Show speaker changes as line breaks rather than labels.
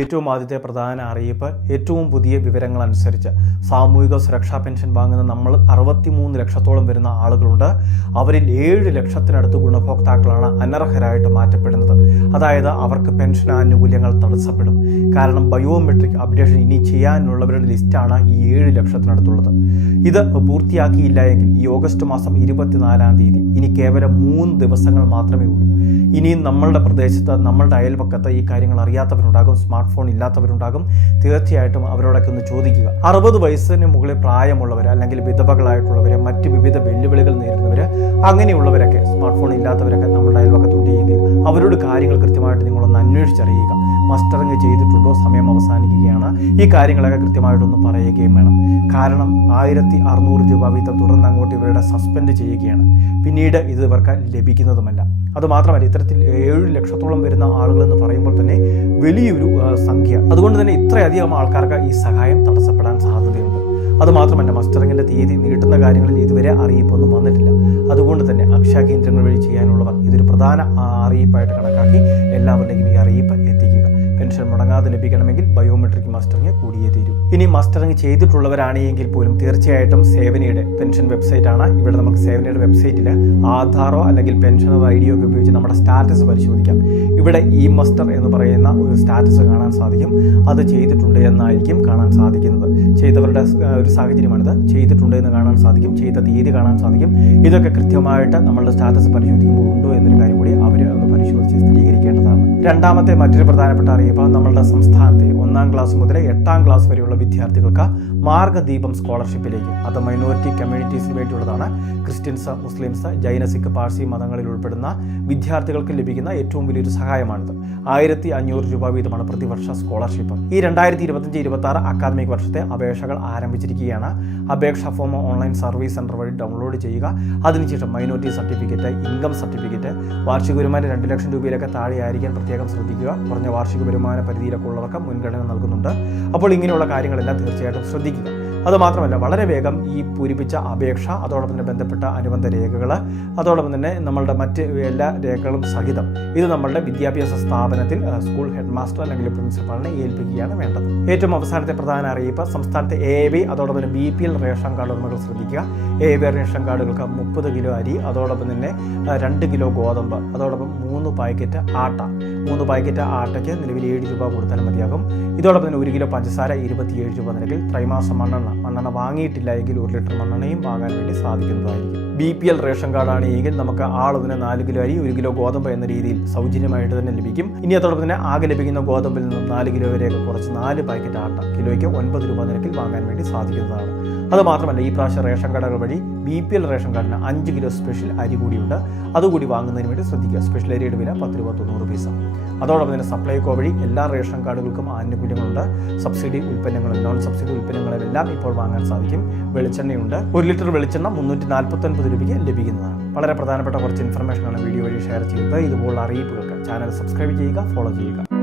ഏറ്റവും ആദ്യത്തെ പ്രധാന അറിയിപ്പ് ഏറ്റവും പുതിയ വിവരങ്ങൾ അനുസരിച്ച് സാമൂഹിക സുരക്ഷാ പെൻഷൻ വാങ്ങുന്ന നമ്മൾ അറുപത്തിമൂന്ന് ലക്ഷത്തോളം വരുന്ന ആളുകളുണ്ട്. അവരിൽ ഏഴ് ലക്ഷത്തിനടുത്ത് ഗുണഭോക്താക്കളാണ് അനർഹരായിട്ട് മാറ്റപ്പെടുന്നത്. അതായത് അവർക്ക് പെൻഷൻ ആനുകൂല്യങ്ങൾ തടസ്സപ്പെടും. കാരണം ബയോമെട്രിക് അപ്ഡേഷൻ ഇനി ചെയ്യാനുള്ളവരുടെ ലിസ്റ്റാണ് ഈ ഏഴ് ലക്ഷത്തിനടുത്തുള്ളത്. ഇത് പൂർത്തിയാക്കിയില്ല എങ്കിൽ ഈ ഓഗസ്റ്റ് മാസം ഇരുപത്തിനാലാം തീയതി ഇനി കേവലം മൂന്ന് ദിവസങ്ങൾ മാത്രമേ ഉള്ളൂ. ഇനിയും നമ്മളുടെ പ്രദേശത്ത് നമ്മളുടെ അയൽപക്കത്ത് ഈ കാര്യങ്ങൾ അറിയാത്തവരുണ്ടാകും സ്മാർട്ട് ഫോൺ ഇല്ലാത്തവരുണ്ടാകും. തീർച്ചയായിട്ടും അവരോടൊക്കെ ഒന്ന് ചോദിക്കുക. അറുപത് വയസ്സിന് മുകളിൽ പ്രായമുള്ളവർ അല്ലെങ്കിൽ വിധവകളായിട്ടുള്ളവർ മറ്റ് വിവിധ വെല്ലുവിളികൾ നേരിടുന്നവർ അങ്ങനെയുള്ളവരൊക്കെ സ്മാർട്ട് ഫോൺ ഇല്ലാത്തവരൊക്കെ നമ്മുടെ അയൽവക്കത്തുണ്ടെങ്കിൽ അവരോട് കാര്യങ്ങൾ കൃത്യമായിട്ട് നിങ്ങളൊന്ന് അന്വേഷിച്ചറിയുക. മസ്റ്ററിങ് ചെയ്തിട്ടുണ്ടോ? സമയം അവസാനിക്കുകയാണ്. ഈ കാര്യങ്ങളൊക്കെ കൃത്യമായിട്ടൊന്ന് പറയുകയും വേണം. കാരണം ആയിരത്തി അറുന്നൂറ് രൂപ വീതം തുടർന്ന് അങ്ങോട്ട് ഇവരുടെ സസ്പെൻഡ് ചെയ്യുകയാണ്. പിന്നീട് ഇത് ഇവർക്ക് ലഭിക്കുന്നതുമല്ല. അതുമാത്രമല്ല ഇത്തരത്തിൽ ഏഴ് ലക്ഷത്തോളം വരുന്ന ആളുകൾ എന്ന് പറയുമ്പോൾ തന്നെ വലിയൊരു സംഖ്യ. അതുകൊണ്ട് തന്നെ ഇത്രയധികം ആൾക്കാർക്ക് ഈ സഹായം തടസ്സപ്പെടാൻ സാധ്യതയുണ്ട്. അതുമാത്രമല്ല മസ്റ്ററിങ്ങിന്റെ തീയതി നീട്ടുന്ന കാര്യങ്ങളിൽ ഇതുവരെ അറിയിപ്പൊന്നും വന്നിട്ടില്ല. അതുകൊണ്ട് തന്നെ അക്ഷയ കേന്ദ്രങ്ങൾ വഴി ചെയ്യാനുള്ളവർ ഇതൊരു പ്രധാന അറിയിപ്പായിട്ട് കണക്കാക്കി എല്ലാവരിലേക്കും ഈ അറിയിപ്പ് എത്തിക്കുക. പെൻഷൻ മുടങ്ങാതെ ലഭിക്കണമെങ്കിൽ ബയോമെട്രിക് മസ്റ്ററിങ് കൂടിയേ തീരൂ. ഇനി മസ്റ്ററിങ് ചെയ്തിട്ടുള്ളവരാണെങ്കിൽ പോലും തീർച്ചയായിട്ടും സേവനയുടെ പെൻഷൻ വെബ്സൈറ്റ് ആണ്. ഇവിടെ നമുക്ക് സേവനയുടെ വെബ്സൈറ്റിൽ ആധാറോ അല്ലെങ്കിൽ പെൻഷനോ ഐ ഡിയോ ഒക്കെ ഉപയോഗിച്ച് നമ്മുടെ സ്റ്റാറ്റസ് പരിശോധിക്കാം. ഇവിടെ ഇ മസ്റ്റർ എന്ന് പറയുന്ന ഒരു സ്റ്റാറ്റസ് കാണാൻ സാധിക്കും. അത് ചെയ്തിട്ടുണ്ട് എന്നായിരിക്കും കാണാൻ സാധിക്കുന്നത്. ചെയ്തവരുടെ ഒരു സാഹചര്യമാണിത്. ചെയ്തിട്ടുണ്ട് എന്ന് കാണാൻ സാധിക്കും. ചെയ്ത തീയതി കാണാൻ സാധിക്കും. ഇതൊക്കെ കൃത്യമായിട്ട് നമ്മളുടെ സ്റ്റാറ്റസ് പരിശോധിക്കുമ്പോൾ ഉണ്ടോ എന്നൊരു കാര്യം കൂടി രണ്ടാമത്തെ മറ്റൊരു പ്രധാനപ്പെട്ട അറിയിപ്പ് നമ്മളുടെ സംസ്ഥാനത്തെ ഒന്നാം ക്ലാസ് മുതൽ എട്ടാം ക്ലാസ് വരെയുള്ള വിദ്യാർത്ഥികൾക്ക് മാർഗദീപം സ്കോളർഷിപ്പിലേക്ക്. അത് മൈനോറിറ്റി കമ്മ്യൂണിറ്റീസിന് വേണ്ടിയുള്ളതാണ്. ക്രിസ്ത്യൻസ് മുസ്ലിംസ് ജൈന സിഖ് പാഴ്സി മതങ്ങളിൽ ഉൾപ്പെടുന്ന വിദ്യാർത്ഥികൾക്ക് ലഭിക്കുന്ന ഏറ്റവും വലിയൊരു സഹായമാണിത്. ആയിരത്തി അഞ്ഞൂറ് രൂപ വീതമാണ് പ്രതിവർഷ സ്കോളർഷിപ്പ്. ഈ രണ്ടായിരത്തി ഇരുപത്തഞ്ച് ഇരുപത്തി ആറ് അക്കാദമിക് വർഷത്തെ അപേക്ഷകൾ ആരംഭിച്ചിരിക്കുകയാണ്. അപേക്ഷാ ഫോം ഓൺലൈൻ സർവീസ് സെന്റർ വഴി ഡൗൺലോഡ് ചെയ്യുക. അതിനുശേഷം മൈനോറിറ്റി സർട്ടിഫിക്കറ്റ് ഇൻകം സർട്ടിഫിക്കറ്റ് വാർഷിക വരുമാനം രണ്ട് ലക്ഷം രൂപയിലൊക്കെ താഴെയായിരിക്കാൻ പ്രത്യേകം ശ്രദ്ധിക്കുക. കുറഞ്ഞ വാർഷിക വരുമാന പരിധിയിലൊക്കെ ഉള്ളവർക്ക് മുൻഗണന നൽകുന്നുണ്ട്. അപ്പോൾ ഇങ്ങനെയുള്ള കാര്യങ്ങളെല്ലാം തീർച്ചയായിട്ടും ശ്രദ്ധിക്കുക. അതുമാത്രമല്ല വളരെ വേഗം ഈ പൂരിപ്പിച്ച അപേക്ഷ അതോടൊപ്പം തന്നെ ബന്ധപ്പെട്ട അനുബന്ധ രേഖകൾ അതോടൊപ്പം തന്നെ നമ്മളുടെ മറ്റ് എല്ലാ രേഖകളും സഹിതം ഇത് നമ്മളുടെ വിദ്യാഭ്യാസ സ്ഥാപനത്തിൽ സ്കൂൾ ഹെഡ് മാസ്റ്റർ അല്ലെങ്കിൽ പ്രിൻസിപ്പാളിനെ ഏൽപ്പിക്കുകയാണ് വേണ്ടത്. ഏറ്റവും അവസാനത്തെ പ്രധാന അറിയിപ്പ് സംസ്ഥാനത്തെ എ ബി അതോടൊപ്പം തന്നെ B P L ration card ഉടമകൾ ശ്രദ്ധിക്കുക. എ ബി റേഷൻ കാർഡുകൾക്ക് മുപ്പത് കിലോ അരി അതോടൊപ്പം തന്നെ രണ്ട് കിലോ ഗോതമ്പ് അതോടൊപ്പം മൂന്ന് പാക്കറ്റ് ആട്ട. മൂന്ന് പാക്കറ്റ് ആട്ടയ്ക്ക് നിലവിൽ ഏഴ് രൂപ കൊടുത്താൽ മതിയാകും. ഇതോടൊപ്പം തന്നെ ഒരു കിലോ പഞ്ചസാര ഇരുപത്തിയേഴ് രൂപ നിരക്കിൽ ത്രൈമാസ മണ്ണെണ്ണ. മണ്ണെണ്ണ വാങ്ങിയിട്ടില്ല എങ്കിൽ ഒരു ലിറ്റർ മണ്ണെണ്ണയും വാങ്ങാൻ വേണ്ടി സാധിക്കുന്നതായിരിക്കും. ബി പി എൽ റേഷൻ കാർഡാണ് എങ്കിൽ നമുക്ക് ആളതിന് നാല് കിലോ അരി ഒരു കിലോ ഗോതമ്പ് എന്ന രീതിയിൽ സൗജന്യമായിട്ട് തന്നെ ലഭിക്കും. ഇനി അതോടൊപ്പം തന്നെ ആകെ ലഭിക്കുന്ന ഗോതമ്പിൽ നിന്നും നാല് കിലോ വരെയൊക്കെ കുറച്ച് നാല് പാക്കറ്റ് ആട്ട. കിലോയ്ക്ക് ഒൻപത് രൂപ നിരക്കിൽ വാങ്ങാൻ വേണ്ടി സാധിക്കുന്നതാണ്. അത് മാത്രമല്ല ഈ പ്രാവശ്യം റേഷൻ കടകൾ വഴി ബി പി എൽ റേഷൻ കാർഡിന് അഞ്ച് കിലോ സ്പെഷ്യൽ അരി കൂടിയുണ്ട്. അതുകൂടി വാങ്ങുന്നതിന് വേണ്ടി ശ്രദ്ധിക്കുക. സ്പെഷ്യൽ അരിയുടെ വില പത്ത് രൂപ തൊണ്ണൂറ് പൈസ. അതോടൊപ്പം തന്നെ സപ്ലൈകോ വഴി എല്ലാ റേഷൻ കാർഡുകൾക്കും ആനുകൂല്യങ്ങളുണ്ട്. സബ്സിഡി ഉൽപ്പന്നങ്ങളും നോൺ സബ്സിഡി ഉൽപ്പന്നങ്ങളും എല്ലാം ഇപ്പോൾ വാങ്ങാൻ സാധിക്കും. വെളിച്ചെണ്ണയുണ്ട്. ഒരു ലിറ്റർ വെളിച്ചെണ്ണ മുന്നൂറ്റി നാൽപ്പത്തൊൻപത് രൂപയ്ക്ക് ലഭിക്കുന്നതാണ്. വളരെ പ്രധാനപ്പെട്ട കുറച്ച് ഇൻഫർമേഷനാണ് വീഡിയോ വഴി ഷെയർ ചെയ്യുന്നത് ഇതുപോലുള്ള അറിയിപ്പുകൾക്ക് ചാനൽ സബ്സ്ക്രൈബ് ചെയ്യുക ഫോളോ ചെയ്യുക.